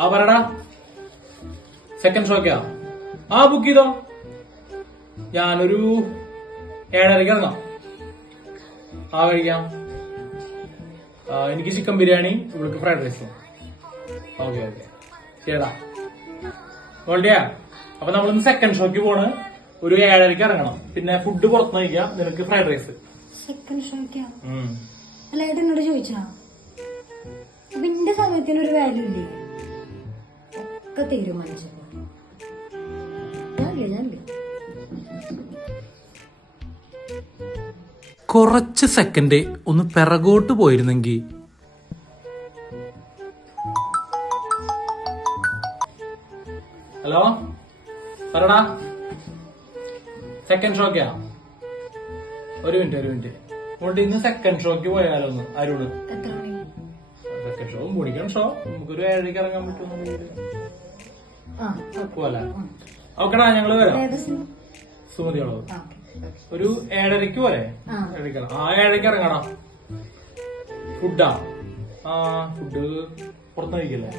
ആ പറടാ. സെക്കൻഡ് ഷോക്കാ? ആ ബുക്ക് ചെയ്തോ. ഞാനൊരു 7:30 ഇറങ്ങാം. ആ കഴിക്കാം. എനിക്ക് ചിക്കൻ ബിരിയാണി, ഇവൾക്ക് ഫ്രൈഡ് റൈസും. ഓക്കെ ഓക്കെ ശരിടാ. ഗോൾഡിയാ, അപ്പൊ നമ്മളിന്ന് സെക്കൻഡ് ഷോക്ക് പോണ്. ഒരു 7:30 ഇറങ്ങണം. പിന്നെ ഫുഡ് പുറത്തുനിന്ന് കഴിക്കാം. നിനക്ക് ഫ്രൈഡ് റൈസ്. സെക്കൻഡ് ഷോക്കാ? അല്ല, ഏട്ടാ എന്നോട് ചോദിച്ചാ അപ്പൊ എന്റെ സമയത്തിനൊരു വാല്യൂ ഇല്ലേ? ഒക്കെ തീരുമാനിച്ചു. ഞാനില്ലേ കുറച്ച് സെക്കൻഡ് ഒന്ന് പിറകോട്ട് പോയിരുന്നെങ്കിൽ. ഹലോ പറടാ. സെക്കൻഡ് ഷോക്കാ? ഒരു മിനിറ്റ് കൊണ്ട് ഇന്ന് സെക്കൻഡ് ഷോക്ക് പോയാലോ ഒന്ന് അരുണ്? എത്ര മണി? സെക്കൻഡ് ഷോ മുടിക്കണം ഷോ. നമുക്കൊരു 7:30 ഇറങ്ങാൻ പറ്റുമെന്ന് പോലെ. ഓക്കെടാ, ഞങ്ങള് വരാം. സുമതിയോളോ? ഒരു 7:30 പോലെ. 7:30 ഇറങ്ങണം. ഫുഡാ? ഫുഡ് പുറത്തുനിന്ന് കഴിക്കല്ലേ?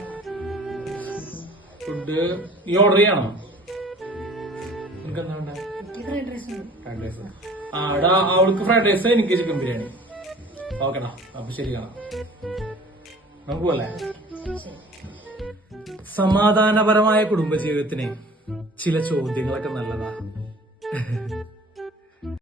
ഫുഡ് ഈ ഓർഡർ ചെയ്യണോ? നിനക്ക് എന്താ വേണ്ടേ? Fried rice. എടാ, അവൾക്ക് ഫ്രൈഡ് റൈസ്, എനിക്ക് ചിക്കൻ ബിരിയാണി. ഓക്കെടാ, അപ്പൊ ശരി കാണാം. നമുക്ക് പോലെ. സമാധാനപരമായ കുടുംബജീവിതത്തിന് ചില ചോദ്യങ്ങളൊക്കെ നല്ലതാ.